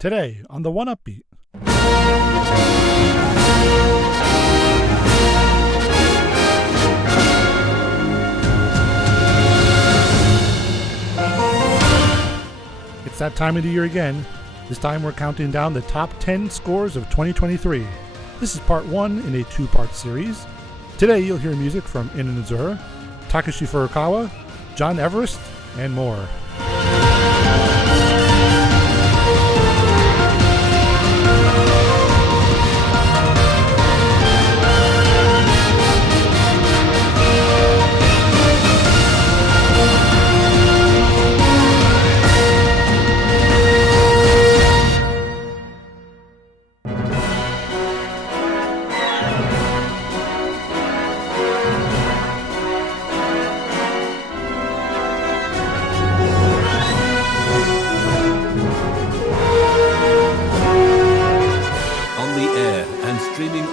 Today on the 1UpBeat. It's that time of the year again. This time we're counting down the top 10 scores of 2023. This is part 1 in a 2-part series. Today you'll hear music from Inazure, Takeshi Furukawa, John Everest, and more.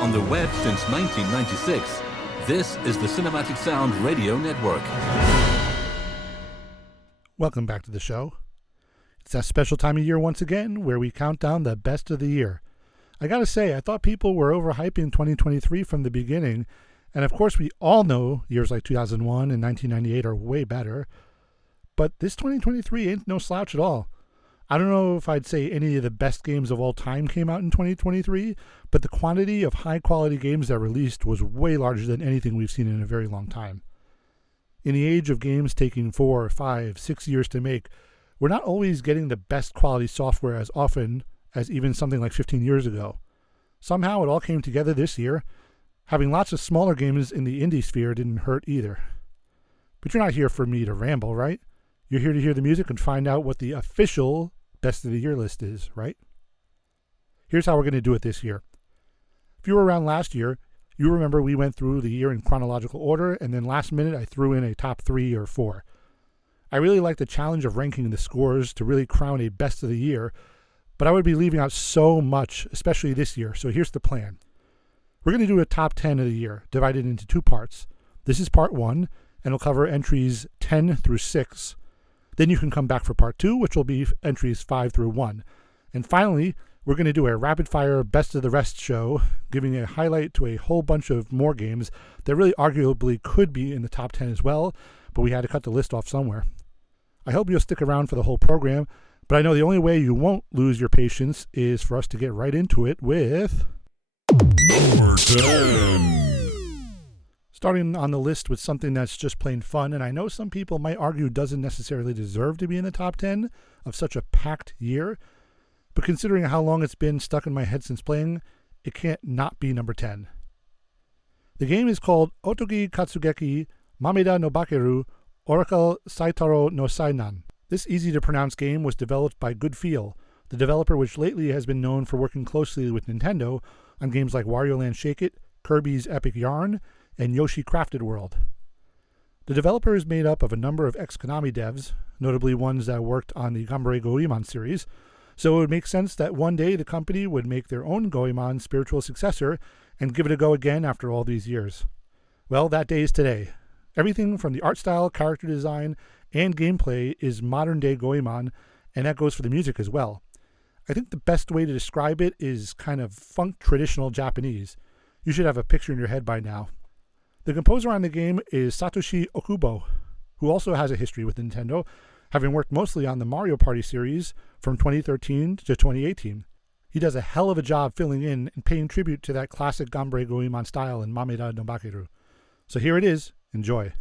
On the web since 1996, this is the Cinematic Sound Radio Network. Welcome back to the show. It's that special time of year once again where we count down the best of the year. I gotta say, I thought people were overhyping 2023 from the beginning, and of course we all know years like 2001 and 1998 are way better, but this 2023 ain't no slouch at all. I don't know if I'd say any of the best games of all time came out in 2023, but the quantity of high-quality games that released was way larger than anything we've seen in a very long time. In the age of games taking 4, 5, 6 years to make, we're not always getting the best quality software as often as even something like 15 years ago. Somehow it all came together this year. Having lots of smaller games in the indie sphere didn't hurt either. But you're not here for me to ramble, right? You're here to hear the music and find out what the official best of the year list is, right? Here's how we're going to do it this year. If you were around last year, you remember we went through the year in chronological order, and then last minute I threw in a top 3 or 4. I really like the challenge of ranking the scores to really crown a best of the year, but I would be leaving out so much, especially this year, so here's the plan. We're going to do a top 10 of the year, divided into 2 parts. This is part 1, and it'll cover entries 10 through 6. Then you can come back for part 2, which will be entries 5 through 1. And finally, we're going to do a rapid-fire best of the rest show, giving a highlight to a whole bunch of more games that really arguably could be in the top 10 as well, but we had to cut the list off somewhere. I hope you'll stick around for the whole program, but I know the only way you won't lose your patience is for us to get right into it with... Number 10. Starting on the list with something that's just plain fun, and I know some people might argue doesn't necessarily deserve to be in the top 10 of such a packed year, but considering how long it's been stuck in my head since playing, it can't not be number 10. The game is called Otogi Katsugeki Mameda no Bakeru Oracle Saitaro no Sainan. This easy-to-pronounce game was developed by Good Feel, the developer which lately has been known for working closely with Nintendo on games like Wario Land Shake It, Kirby's Epic Yarn, and Yoshi Crafted World. The developer is made up of a number of ex-Konami devs, notably ones that worked on the Ganbare Goemon series, so it would make sense that one day the company would make their own Goemon spiritual successor and give it a go again after all these years. Well, that day is today. Everything from the art style, character design, and gameplay is modern-day Goemon, and that goes for the music as well. I think the best way to describe it is kind of funk traditional Japanese. You should have a picture in your head by now. The composer on the game is Satoshi Okubo, who also has a history with Nintendo, having worked mostly on the Mario Party series from 2013 to 2018. He does a hell of a job filling in and paying tribute to that classic Ganbare Goemon style in Mameda no Bakeru. So here it is. Enjoy.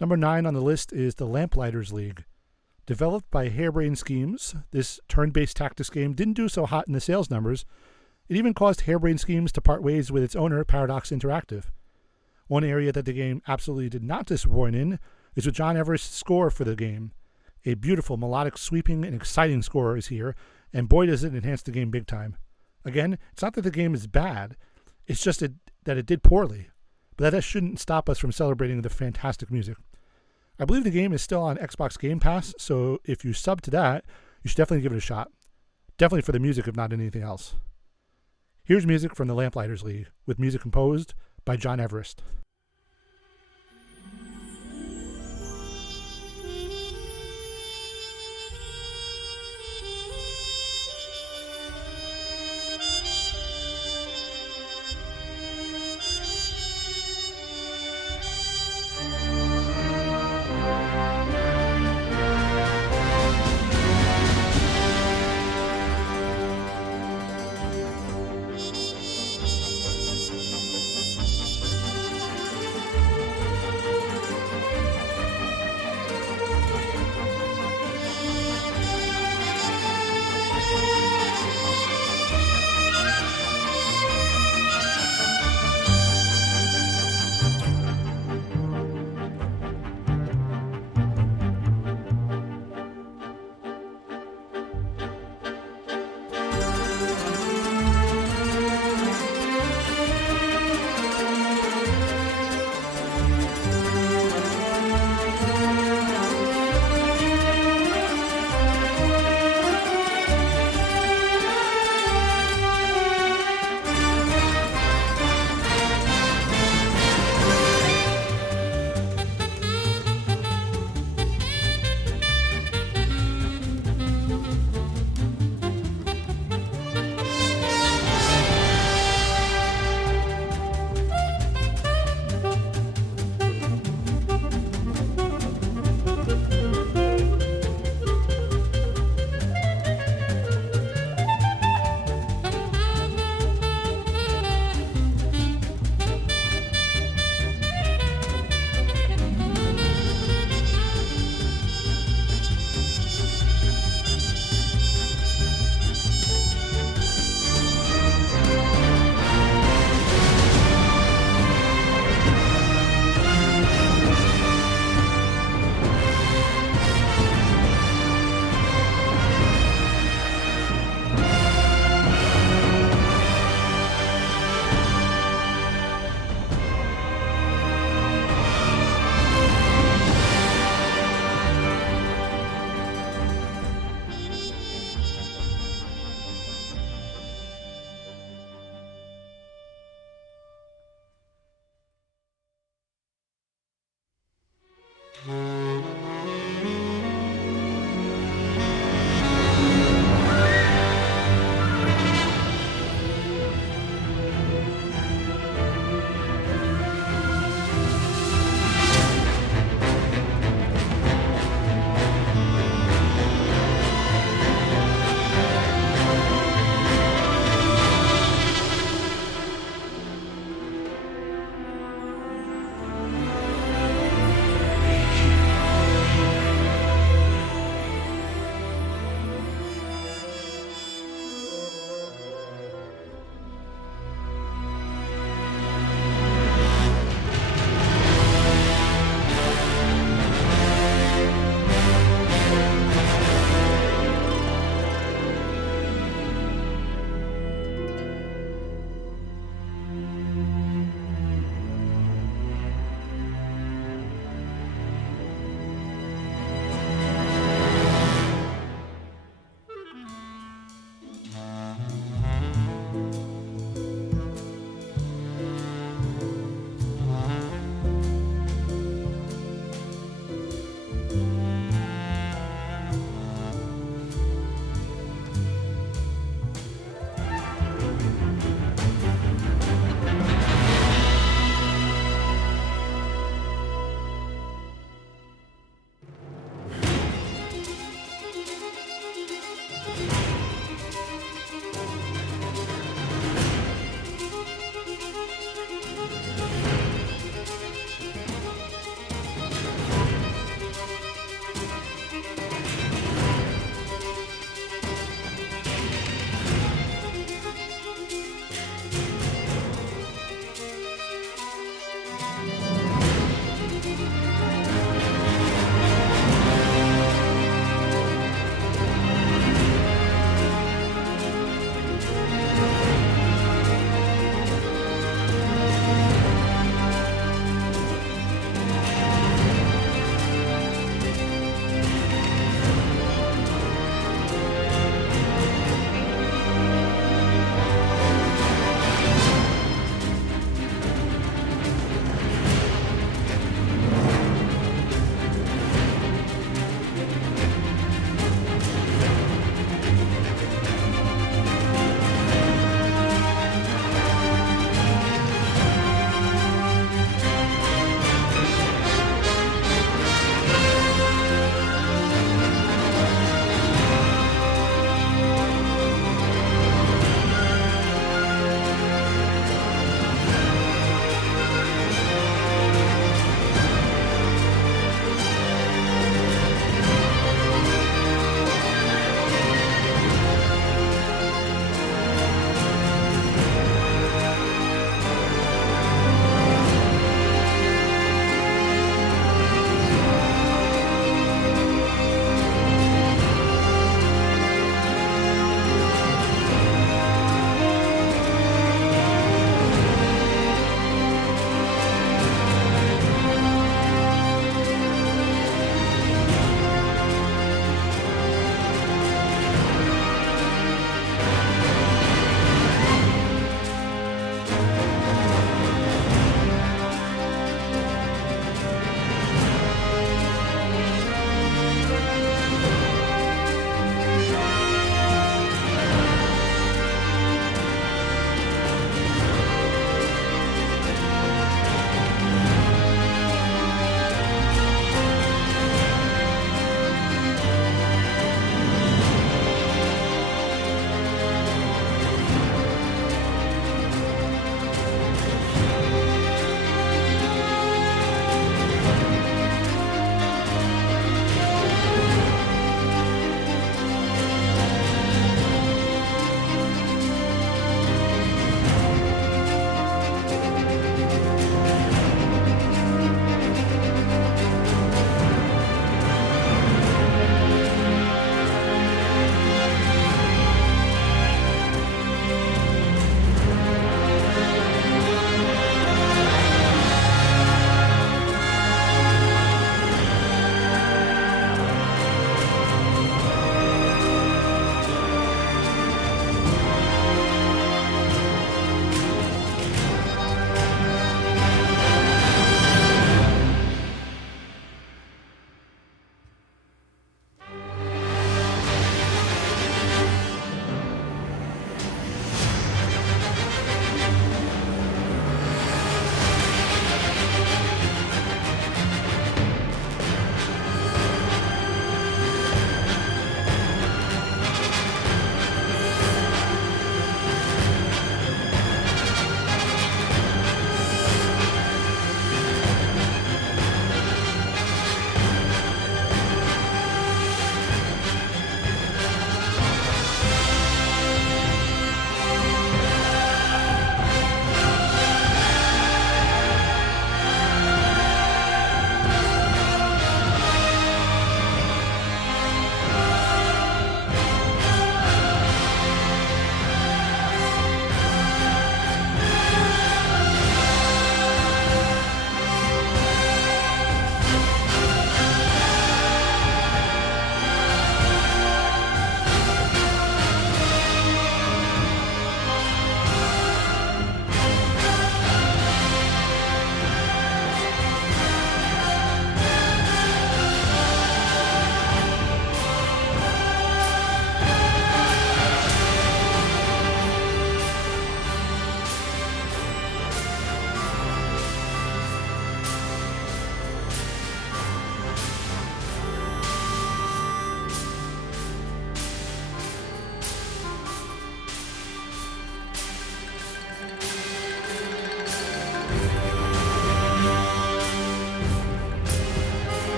Number 9 on the list is the Lamplighters League. Developed by Harebrained Schemes, this turn-based tactics game didn't do so hot in the sales numbers. It even caused Harebrained Schemes to part ways with its owner, Paradox Interactive. One area that the game absolutely did not disappoint in is with John Everest's score for the game. A beautiful, melodic, sweeping, and exciting score is here, and boy does it enhance the game big time. Again, it's not that the game is bad, it's just that it did poorly, but that shouldn't stop us from celebrating the fantastic music. I believe the game is still on Xbox Game Pass, so if you sub to that, you should definitely give it a shot. Definitely for the music, if not anything else. Here's music from the Lamplighters League, with music composed by John Everest.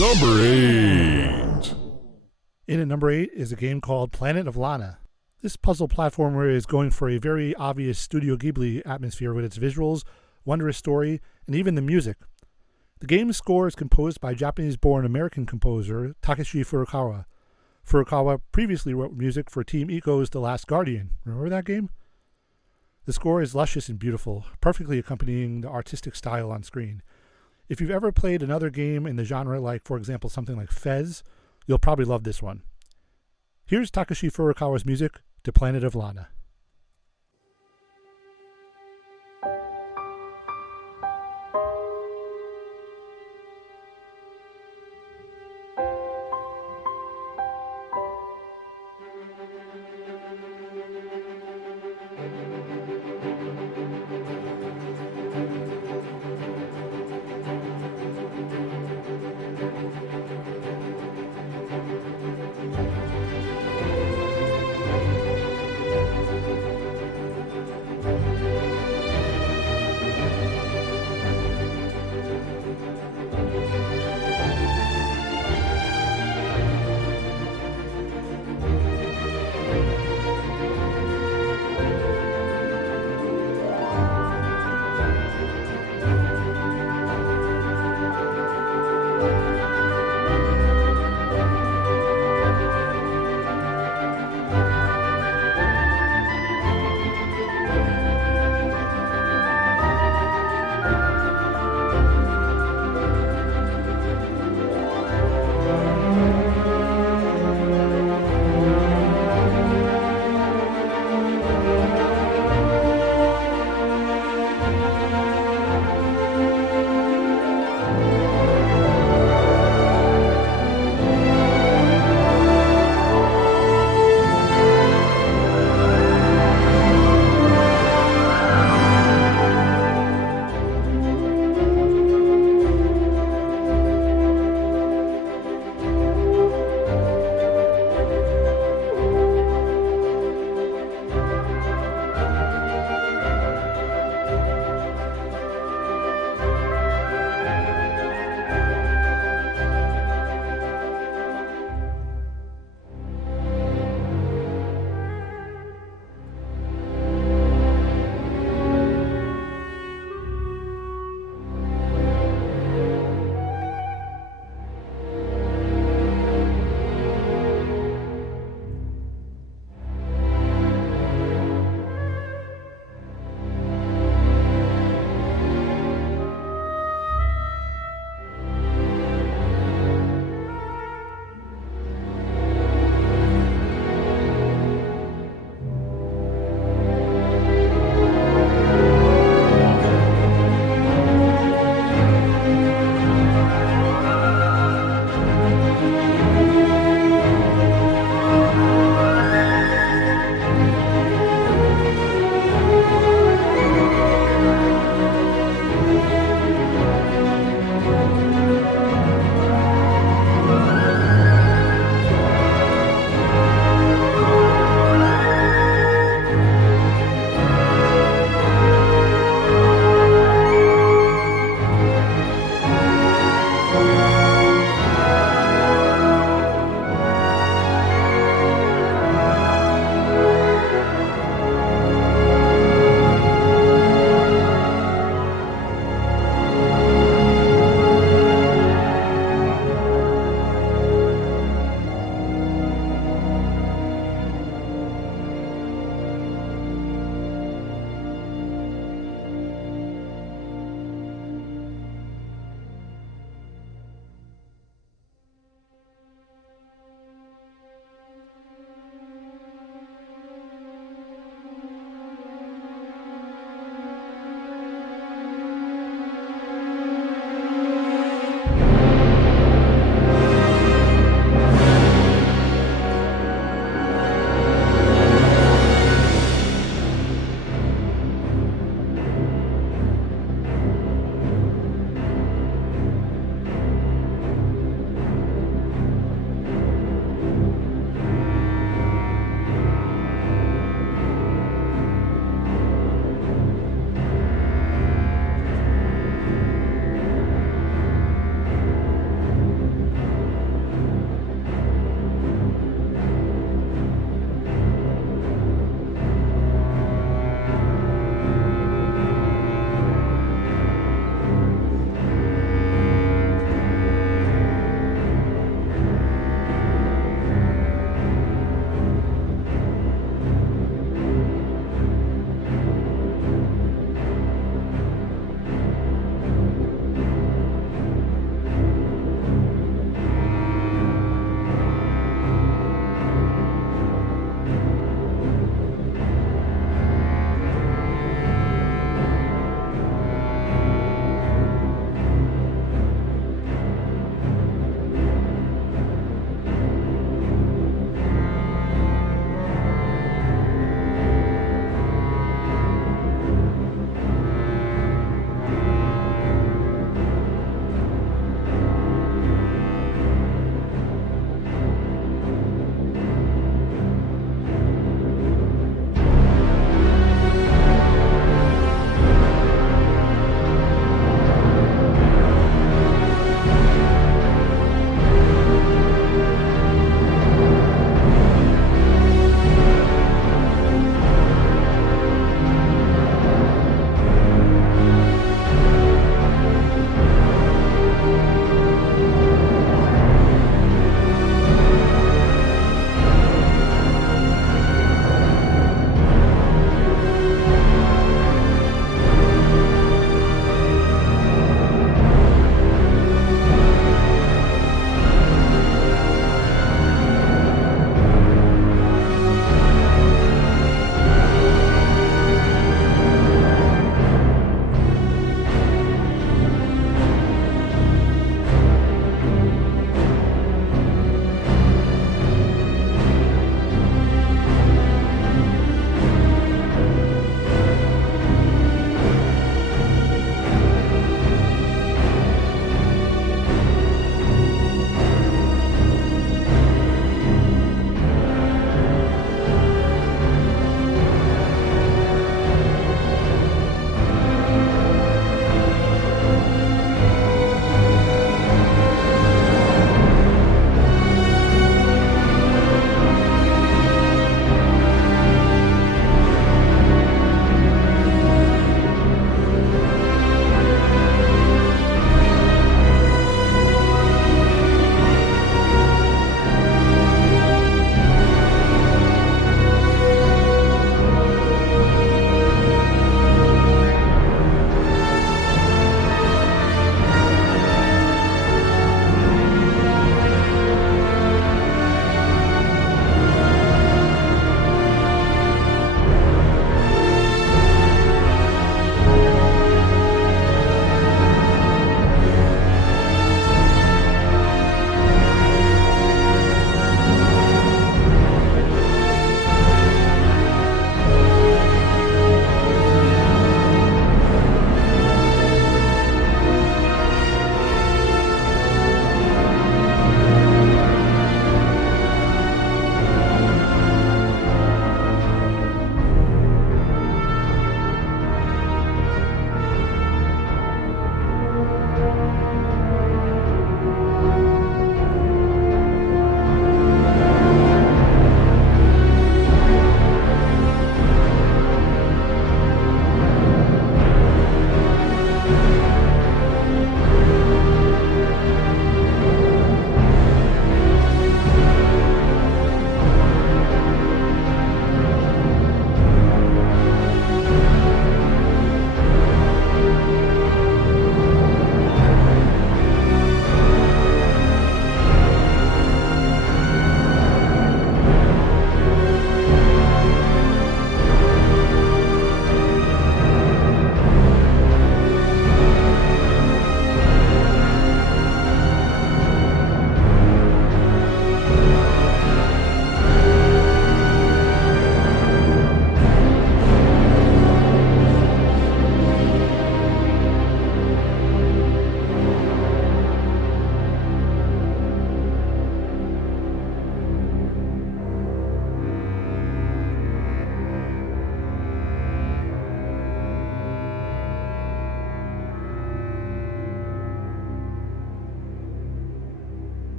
Number 8. In at number 8 is a game called Planet of Lana. This puzzle platformer is going for a very obvious Studio Ghibli atmosphere with its visuals, wondrous story, and even the music. The game's score is composed by Japanese-born American composer Takeshi Furukawa. Furukawa previously wrote music for Team Ico's The Last Guardian. Remember that game? The score is luscious and beautiful, perfectly accompanying the artistic style on screen. If you've ever played another game in the genre, like, for example, something like Fez, you'll probably love this one. Here's Takeshi Furukawa's music to Planet of Lana.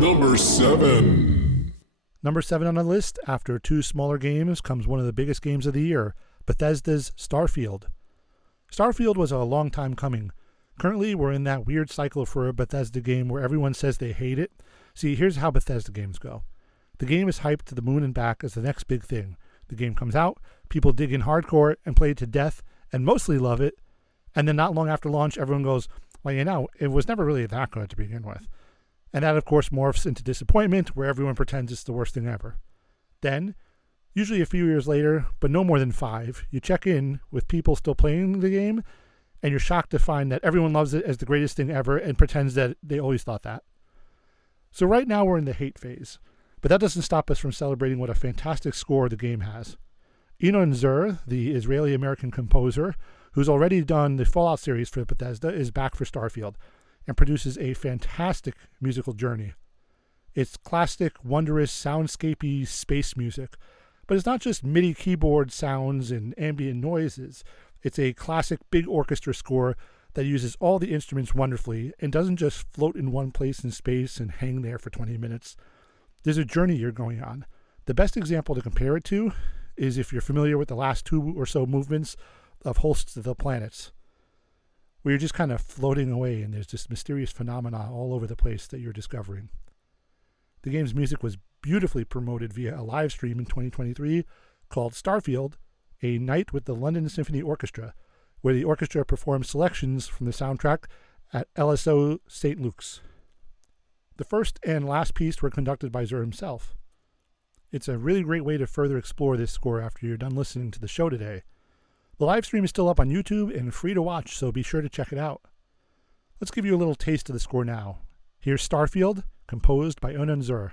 Number 7. Number 7 on the list, after 2 smaller games, comes one of the biggest games of the year, Bethesda's Starfield. Starfield was a long time coming. Currently, we're in that weird cycle for a Bethesda game where everyone says they hate it. See, here's how Bethesda games go. The game is hyped to the moon and back as the next big thing. The game comes out, people dig in hardcore and play it to death and mostly love it, and then not long after launch, everyone goes, well, it was never really that good to begin with. And that, of course, morphs into disappointment where everyone pretends it's the worst thing ever. Then, usually a few years later, but no more than 5, you check in with people still playing the game, and you're shocked to find that everyone loves it as the greatest thing ever and pretends that they always thought that. So right now we're in the hate phase, but that doesn't stop us from celebrating what a fantastic score the game has. 1UpBeat, the Israeli-American composer, who's already done the Fallout series for Bethesda, is back for Starfield and produces a fantastic musical journey. It's classic, wondrous, soundscapey space music, but it's not just MIDI keyboard sounds and ambient noises. It's a classic big orchestra score that uses all the instruments wonderfully and doesn't just float in one place in space and hang there for 20 minutes. There's a journey you're going on. The best example to compare it to is if you're familiar with the last 2 or so movements of Hosts of the Planets, where you're just kind of floating away and there's this mysterious phenomena all over the place that you're discovering. The game's music was beautifully promoted via a live stream in 2023 called Starfield, A Night with the London Symphony Orchestra, where the orchestra performed selections from the soundtrack at LSO St. Luke's. The first and last piece were conducted by Zur himself. It's a really great way to further explore this score after you're done listening to the show today. The live stream is still up on YouTube and free to watch, so be sure to check it out. Let's give you a little taste of the score now. Here's Starfield, composed by 1UpBeat.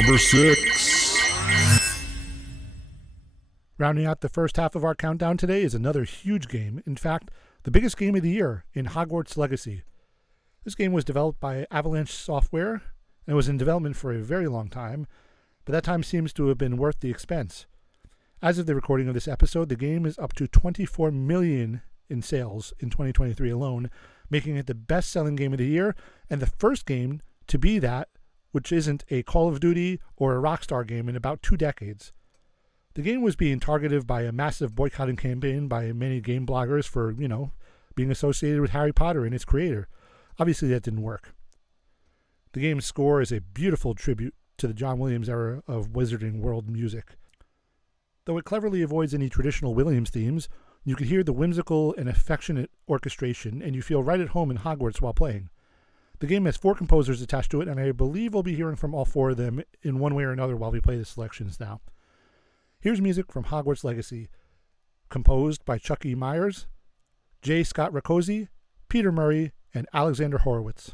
Number 6. Rounding out the first half of our countdown today is another huge game. In fact, the biggest game of the year in Hogwarts Legacy. This game was developed by Avalanche Software, and it was in development for a very long time, but that time seems to have been worth the expense. As of the recording of this episode, the game is up to 24 million in sales in 2023 alone, making it the best-selling game of the year, and the first game to be that, which isn't a Call of Duty or a Rockstar game in about 2 decades. The game was being targeted by a massive boycotting campaign by many game bloggers for, being associated with Harry Potter and its creator. Obviously, that didn't work. The game's score is a beautiful tribute to the John Williams era of Wizarding World music. Though it cleverly avoids any traditional Williams themes, you can hear the whimsical and affectionate orchestration, and you feel right at home in Hogwarts while playing. The game has 4 composers attached to it, and I believe we'll be hearing from all 4 of them in one way or another while we play the selections now. Here's music from Hogwarts Legacy, composed by Chuck E. Myers, J. Scott Rakoczy, Peter Murray, and Alexander Horowitz.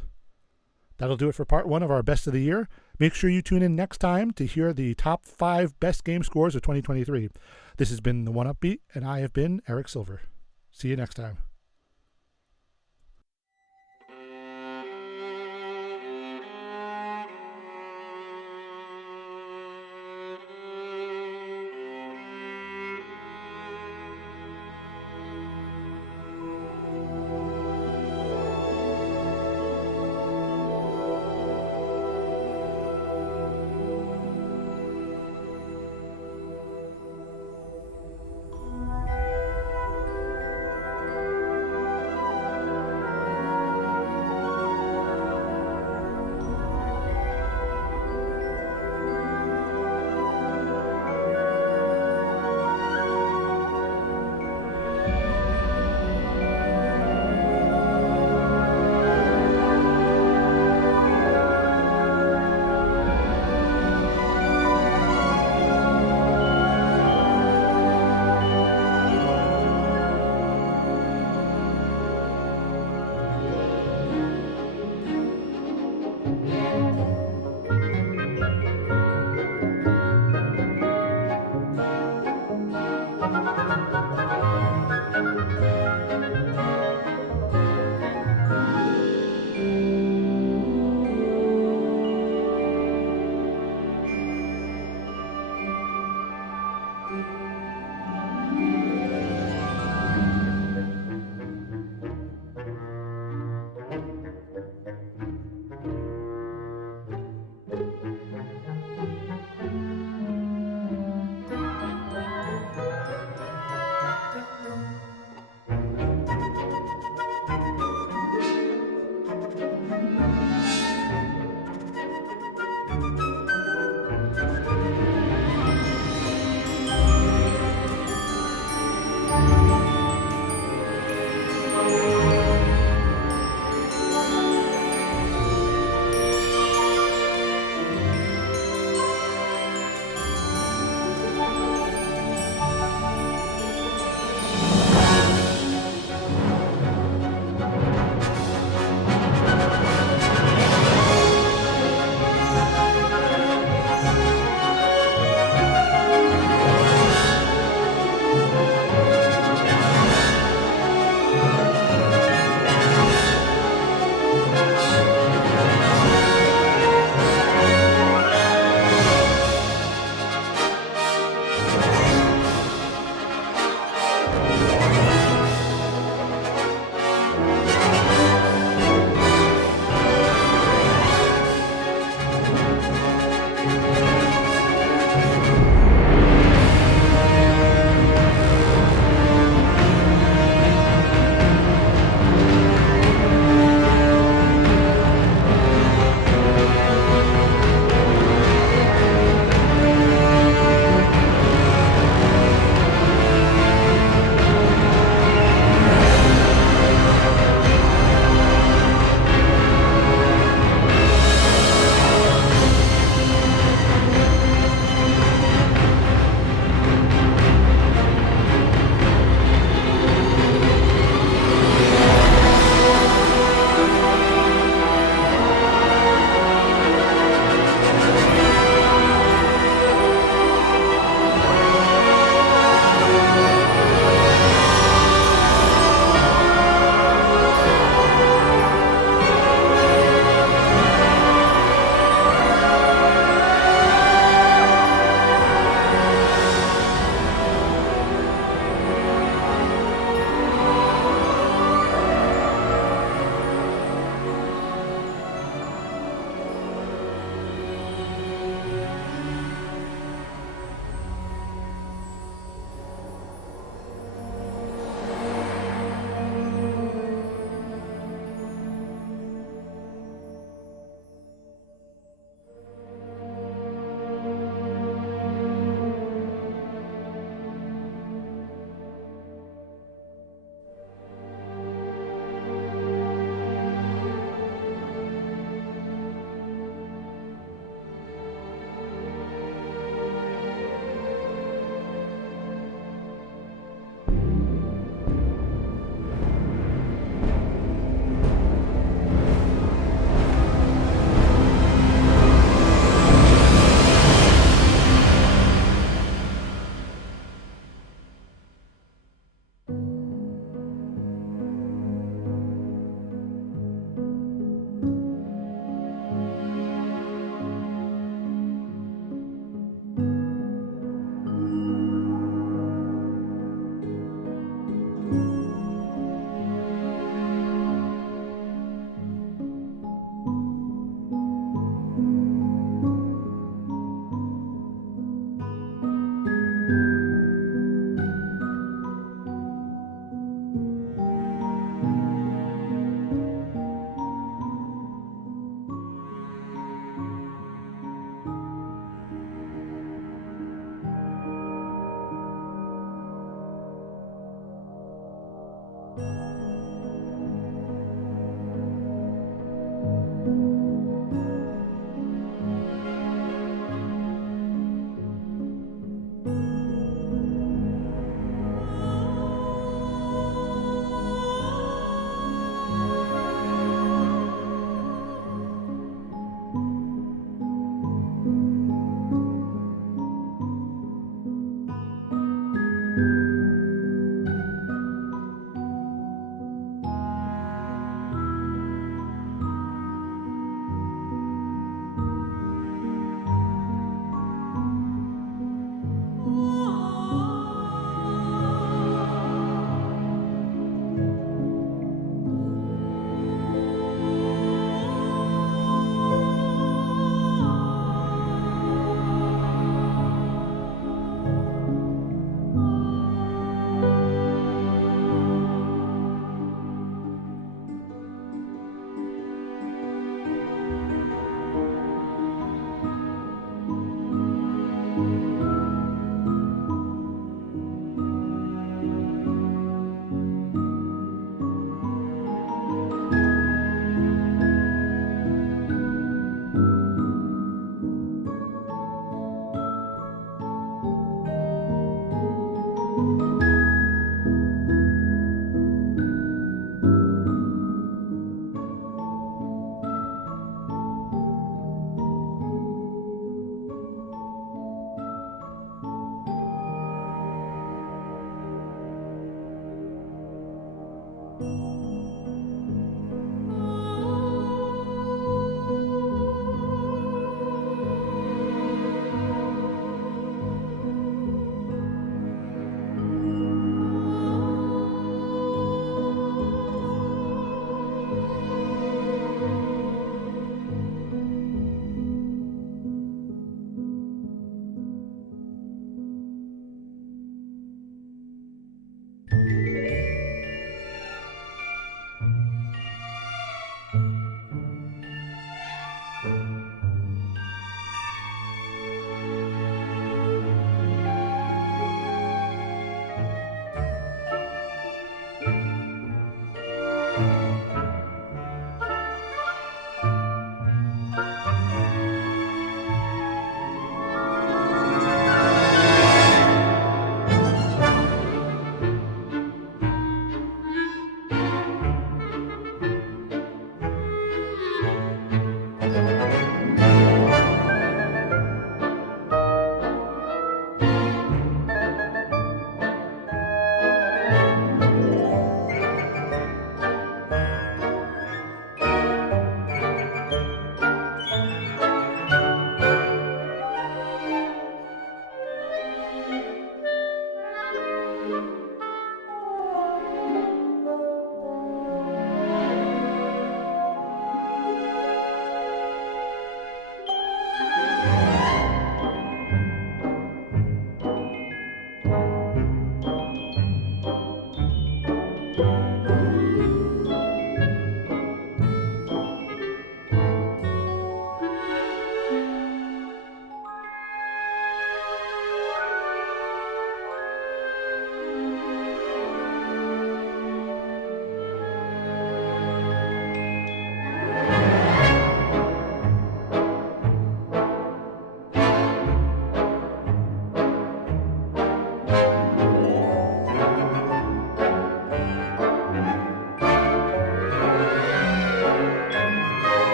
That'll do it for part 1 of our Best of the Year. Make sure you tune in next time to hear the top 5 best game scores of 2023. This has been the 1UpBeat, and I have been Eric Silver. See you next time.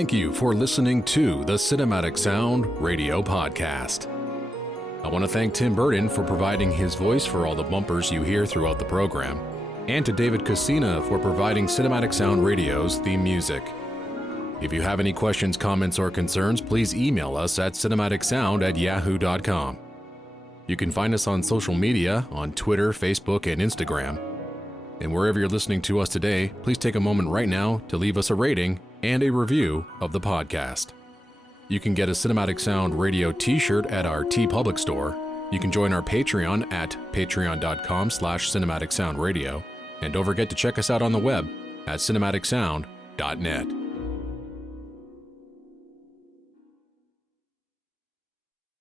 Thank you for listening to the Cinematic Sound Radio Podcast. I want to thank Tim Burton for providing his voice for all the bumpers you hear throughout the program, and to David Coscina for providing Cinematic Sound Radio's theme music. If you have any questions, comments, or concerns, please email us at cinematicsound@yahoo.com. You can find us on social media on Twitter, Facebook, and Instagram. And wherever you're listening to us today, please take a moment right now to leave us a rating and a review of the podcast. You can get a Cinematic Sound Radio t-shirt at our TeePublic store. You can join our Patreon at patreon.com/cinematicsoundradio. And don't forget to check us out on the web at cinematicsound.net.